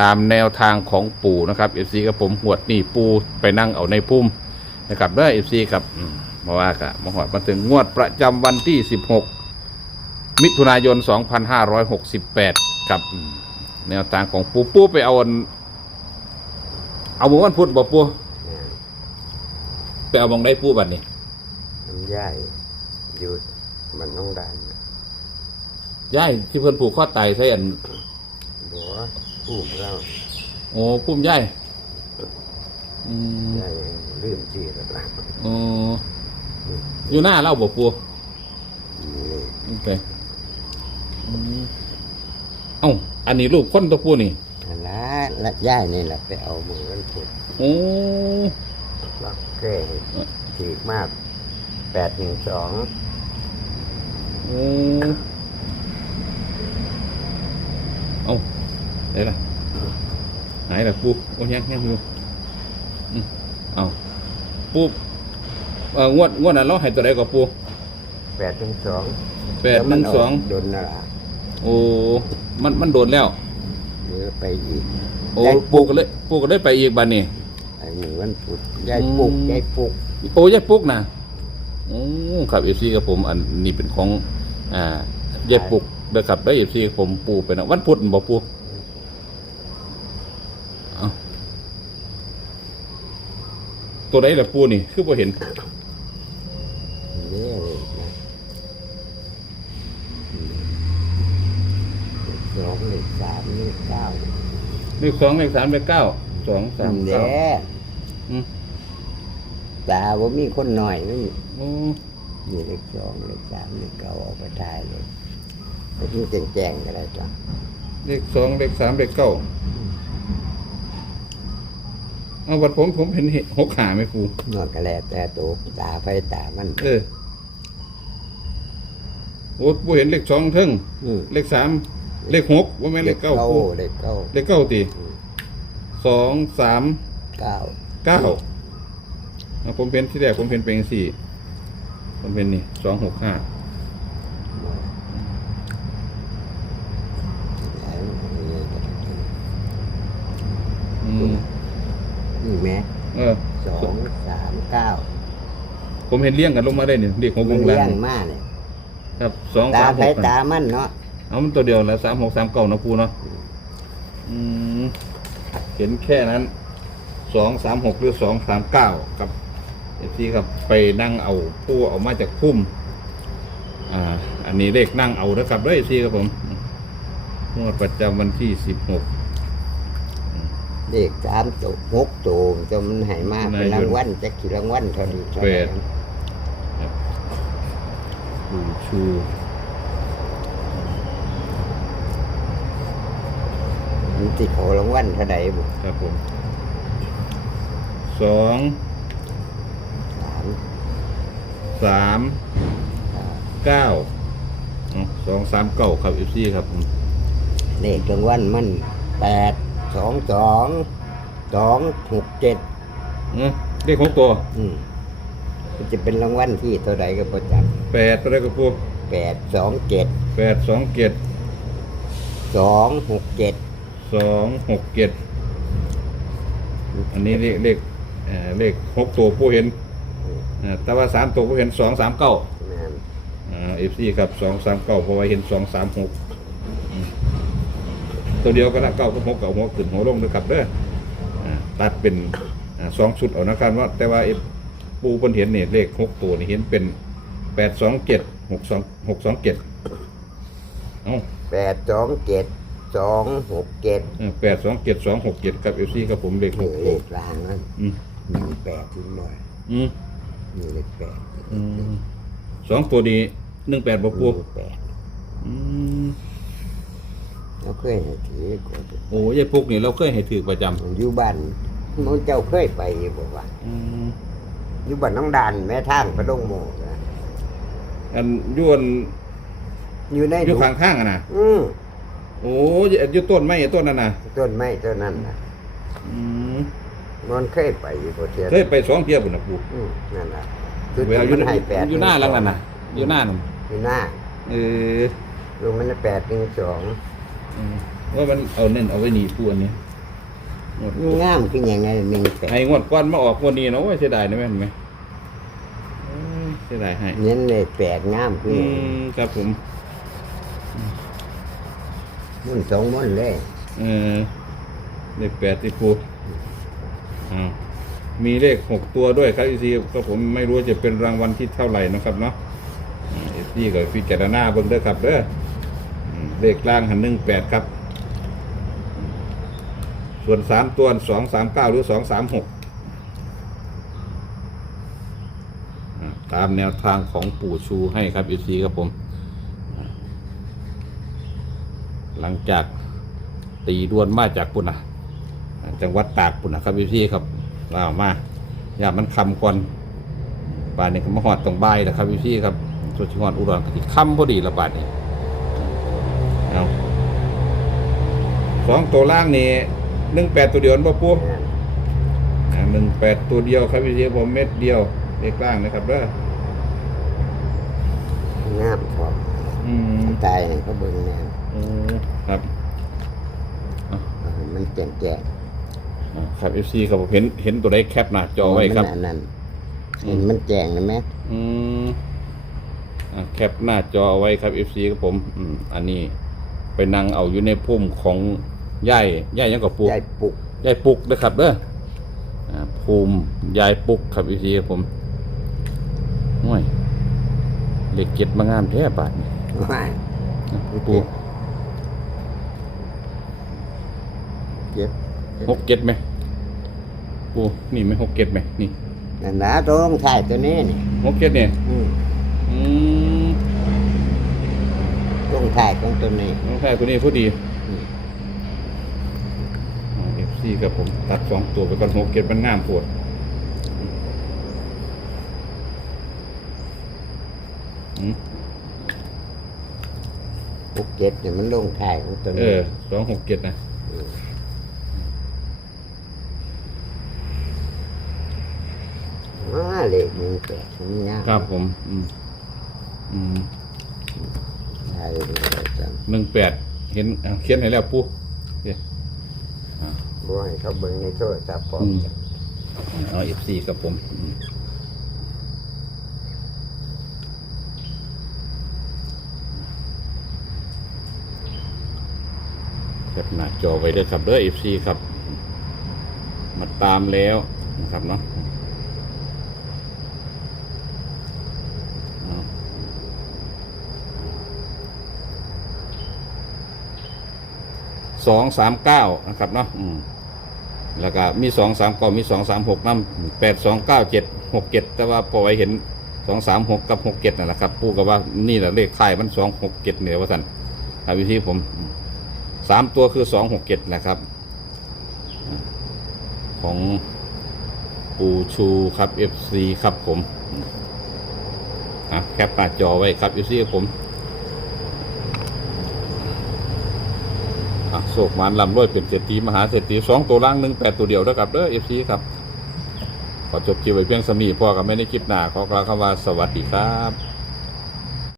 ตามแนวทางของปู่นะครับเอฟซีกับผมหวดนี่ปูไปนั่งเอาในพุ่มนะครับเด้อเอฟซีครับอืมมาว่ากะมาหอดมาถึงงวดประจำวันที่ 16 มิถุนายน 2568ครับอืมแนวทางของปูปูไปเอาอันเอาหมือวันพุธบ่ปูเนี่ยไปเอาบองได้ปูบัดนี้น้ำย่ายหยุดมันน้องดานย่ายที่เพิ่นผูกข้อตายใส่อันบัว ผู้เราโอ้พุ่มย่ายอืมย่ายลืมจีแล้วล่ะอ๋ออยู่หน้าเล่าบ่ปูนี่โอเคอืมเอ้าอันนี้รูปคนตัวปูนี่อันนั้นและย่ายนี่แหละไปเอามือกันผุดโอ้ล็อกเก้จีกมากแปดหนึ่งสองโอ้เอ้า ไหนล่ะไหนล่ะปูโอ้ยังยังอยู่อืมเอ้าปูเอ่องวดงวดนั้นเราให้ตัวใดกับปูแปดหนึ่งสองแปดหนึ่งสองโดนน่ะล่ะโอ้ มันมันโดนแล้วเดี๋ยวไปอีก โอ้ยายปูก็เลยปูก็เลยไปอีกบันนี้ไอ้มือวันผุดย่ายปลุกอืมย่ายปลุกโอ้ยายปุกนะโอ้ครับเอฟซีกับผม อันนี้เป็นของ อ่ายายปุกเด้อครับได้เอฟซีผมปูไปนะวันพุธบอกปูเอ้า ตัวไหนล่ะปูนี่ คือพอเห็นเนี่ยเลยนะสองเลขสามเลขเก้าเลขสองเลขสามเลขเก้าสองสามเด้เก้าอืมตาว่ามีคนหน่อยนี่โอ้มีเลขสองเลขสามเลขเก้าออกไปทายเลยไปที่แจ้งๆก็ได้จ้ะเลขสองเลขสามเลขเก้า เอาวัดผมผมเห็นหกขาไหมปูนอนก็แล้วแต่ตัวตาไปตามันเออโอ้ปูเห็นเลขสองเทิงอืมเลขสามเลขหกว่าแม่นเลขเก้าปูเลขเก้าเลขเก้าตีสองสามเก้าเก้าเอาผมเป็นที่แรกผมเป็นเป็นสี่ผมเป็นนี่สองหกห้า อืม นี่แม่ เออ สองสามเก้าผมเห็นเลี้ยงกันลงมาได้เนี่ยเรียกหกวงเลี้ล่ายงงมากเลยครับสองตาสามไปหกตามันเนาะเอามันตัวเดียวแล้วสามหกสามเก้านะปูเนาะอืมเห็นแค่นั้นสองสามหกหรือสองสามเก้ากับเอฟซีครับไปนั่งเอาผู้เอามาจากพุ่มอ่า อันนี้เลขนั่งเอานะครับด้วยเอฟซีครับผมงวดประจำวันที่สิบหก เลขสามตัวหกตัวจนมันใหายมากเป็นรางวัลจะกี่รางวัลเท่านี้เท่านั้นดูชูมันติเขารางวัลเท่าใดบุครับผมสองสามสามอ่าเก้าอ๋อสองสามเก้าครับเอฟซีครับผมเลขรางวัลมันแปด สองสองสองหกเจ็ดเอ้อเลขของตัวอืมมันจะเป็นรางวัลที่เท่าใดก็ประจแปดอะไรกับพวกำแปดสองเจ็ดแปดสองเจ็ดสองหกเจ็ดสองหกเจ็ดอันนี้เลขเลขเอ่อเลขหกตัวผู้เห็นอ่าแต่ว่าสามตัวผู้เห็นสองสามเก้า แม่นอ่าเอฟซีครับสองสามเก้าเพราะว่าเห็นสองสามหก ตัวเดียวก็ละเก้าก็หกเก้าหัวขึ้นหัวลงนะครับเด้ออ่าตัดเป็นอ่าสองชุดเอานะครับว่าแต่ว่าเอฟปูเพิ่นเห็นเนี่ยเลขหกตัวนี่เห็นเป็นแปดสองเจ็ดหกสองหกสองเจ็ดเอ้า แปดสองเจ็ดสองหกเจ็ดแปดสองเจ็ดสองหกเจ็ดกับเอฟซีกับผมเลขหนี่กเลตัวขรางนั้นอืมหนึ่งแปดนิดหน่อยอืมนี่เลขแปดอืมสองตัวนี้หนึ่งแปดบวกปูหนึ่งแปดอืม เราเคยให้ถือกดโอ้ยายปุกนี่เราเคยให้ถือประจำอยู่บ้านมันเจ้าเคยไปบอกว่าอืมอยู่บ้านน้องดานแม่ทางพระดงโมกนะอันยวนอยู่ในอยู่ข้างทางอะนะอืมโอ้ยอยู่ต้นไม้ต้นนั่นนะต้นไม้ต้นนั้นนะอืมมันเคยไปอยู่บ่เทียนเคยไปสองเที่ยวบุญนะปูอืมนั่นแหละคือเวลาอยู่มันให้แปดอยู่หน้าหลังนั่นนะอยู่หน้านั่นอยู่หน้าเออลุงมันแปดหนึ่งสองอืมโอ้ ว่ามันเอาเน้นเอาไว้หนีปูอันนี้งวดงามคือยังไงหนึ่งแปดให้งวดก้อนมาออกงวันนี้เนาะโอ้ยเสียดายนะแม่นไหมโอ้ยเสียดายให้เน้นเลยแปดงามคืออืหยังมครับผมมุ่นสองมุ่นเลยเออเลขแปดที่ปูอ้าวมีเลขหกตัวด้วยครับอีซีก็ผมไม่รู้ว่าจะเป็นรางวัลที่เท่าไหร่นะครับเนาะอีซีก็พิจารณาเบิ่งเด้อครับเด้ออืม เลขล่างหันหนึ่งแปดครับ ส่วนสามตัวสองสามเก้าหรือสองสามหกตามแนวทางของปู่ชูให้ครับอีซีครับผม หลังจากตีดวนมาจากปุ่นนะจังหวัดตากปุ่นนะครับพี่พี่ครับว่ามาอย่ามันคำก่อนบาทนี้ก็มาหอดตรงใบนะครับพี่ครับสุดชิงอนอุดรก็ติดคำพอดีละบาทนี้ สองตัวล่างนี่หนึ่งแปดตัวเดียวบ่ปุ๊บหนึ่งแปดตัวเดียวครับพี่พี่ผมเม็ดเดียวเลขล่างนะครับเด้องามพออืมตายให้เขาเบิ่งแน่โอ้ครับเอาให้มันแก่งแก่อ่าครับ FC ครับผมเห็นเห็นตัวได้แคปหน้าจอไว้ครับ มันอันนั้นอืมเห็นมันแจ้งนะแม่อืมอ่าแคปหน้าจอเอาไว้ครับ FC ครับผมอืมอันนี้ไปนั่งเอาอยู่ในพุ่มของ ย่ายย่ายยังกับปูยายปุกยายปุกนะครับเด้ออ่าภูมิยายปุกครับ FC ครับผมห่วยเล็กเก็ดมางามแท้บาทนี่ว้ายอะปูเจ็บหกเก็ดไหมปูนี่ไหมหกเก็ดไหมนี่นั่นนะตัวลงท้ายตัวนี้นี่หกเก็ดเนี่ยอืมอืมลงท้ายของตัวนี้น้องชายตัวนี้พอดี อืมเอฟซีกับผมตัดสองตัวไปก่อนหกเก็ดมันงามปวดอืมปุกเจ็ดเนี่ยมันลงท้ายของตัวเอนี้อสองหกเก็ดนะอ่าเลขหนึ่งแปดมันงามครับผม อืมอืมใช่เลยจังหนึ่งแปดเห็นอะเขียนให้แล้วปุ๊เนี่ย บ่ให้เขาเบิ่งในโทรศัพท์พร้อมอืมกันเอาเอฟซีกับผมอืมแคปหน้าจอไว้ด้วยครับเด้อเอฟซีครับ มาตามแล้วนะครับเนาะเอาสองสามเก้านะครับเนาะอืม แล้วก็มีสองสามเก้ามีสองสามหกน้ำแปดสองเก้าเจ็ดหกเจ็ดแต่ว่าพอไว้เห็นสองสามหกกับหกเจ็ดนั่นแหละครับปูกับว่านี่แหละเลขค่ายมันสองหกเจ็ดเหนี่ยว่าสันครับวิธีผมสามตัวคือสองหกเจ็ดนะครับ ของปูชูครับ FC ครับผมอะแคปหน้าจอไว้ครับ FC ครับผมอะโศกหมานลำรวยเป็นเศรษฐีมหาเศรษฐีสองตัวล่างหนึ่งแปดตัวเดียวเท่ากับเด้อฟซีครับ ขอจบคลิปไว้เพียงสำนีพ่อกับแม่ในคลิปหน้าขอกล่าวคำว่าสวัสดีครับ